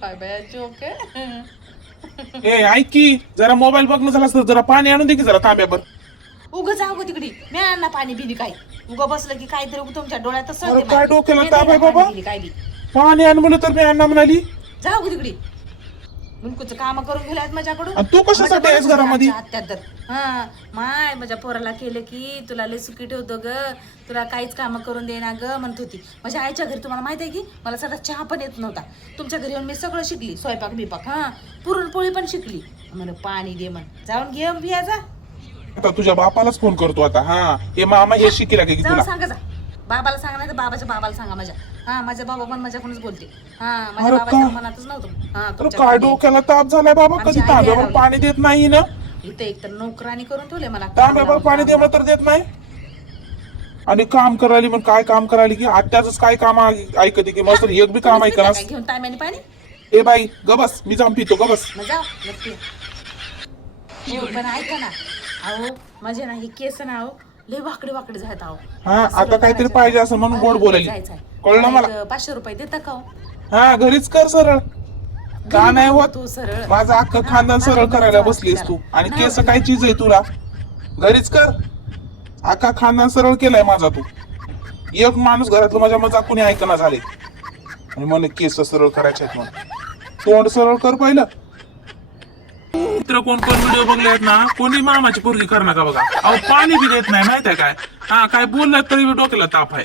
काय बाया जोक आहे. ए ऐक की जरा मोबाईल बघणं झाला असतं जरा पाणी आणून दे की जरा तांब्यावर. उगं जाऊ तिकडे मी आणला पाणी बिनी काय उगं बसलं की काहीतरी तुमच्या डोळ्यात अरे काय डोक्याला ताप आहे बाबा. काय बी पाणी आण म्हणलं तर मी अण्णा म्हणाली. जाऊ तिकडे मुलकूच काम करून गेलाय माझ्याकडून. आणि तू कशासाठी आहेस घरामध्ये? आत्यात तर हा माय माझ्या पोराला केलं की तुला लय सुखी ठेवतो ग, तुला काहीच काम करून देणार ग म्हणत होती. माझ्या आईच्या घरी तुम्हाला माहित आहे की मला सगळा चहा पण येत नव्हता. तुमच्या घरी येऊन मी सगळं शिकली, स्वयंपाक बिपाक हा पुरणपोळी पण शिकली. म्हण पाणी दे म्हण जाऊन घे पियाचा. आता तुझ्या बापालाच फोन करतो आता. हा हे मामा हे शिकिला की जाऊन तुला? सांगा जा बाबाला सांगा नाही तर बाबाच्या बाबाला सांगा माझ्या. हा माझ्या बाबा पण माझ्याकडूनच बोलते. हा माझ्या अरे बाबाच्या का? मनातच नव्हतं. हा अरे तुमच्या काय घरी. डोक्याला ताप झालाय बाबा. आमची कधी आई तांब्यावर हरवली. पाणी देत नाही ना. इथं एक तर नोकरानी करून ठेवले मला. तांब्यावर पाणी दे म्हणलं तर देत नाही. आणि काम करायली मग काय काम करायली की आत्याच काय काम ऐकते की मस्त एक बी काम ऐकणार. घेऊन तांब्याने पाणी ए बाई गबस मी जाऊन पितो गबस. मग जाऊ नक्की. हो, पण ऐका ना अहो माझे ना हे केस ना अहो लय वाकडे वाकडे झाले अहो. हा आता काहीतरी पाहिजे असं म्हणून गोड बोलायली. कळलं मला. 500 रुपये देता का हो? हा घरीच कर सरळ. का नाही होत? तू सरळ माझं अख्खं खानदान सरळ करायला बसलीस तू. आणि केस काय चीज आहे तुला? घरीच कर. अख्खा खानदान सरळ केलाय माझा तू. एक माणूस घरातलं माझ्या मजाक कोणी ऐकना झाले आणि म्हणे केस सरळ करायचे आहेत म्हणून. तोंड सरळ कर पहिलं. मित्र कोण कोण व्हिडिओ बघले आहेत ना कोणी मामाची पोरगी कर नका बघा. अहो पाणी बी देत नाही माहित आहे काय. हा काय बोललात तरी डोक्याला ताप आहे.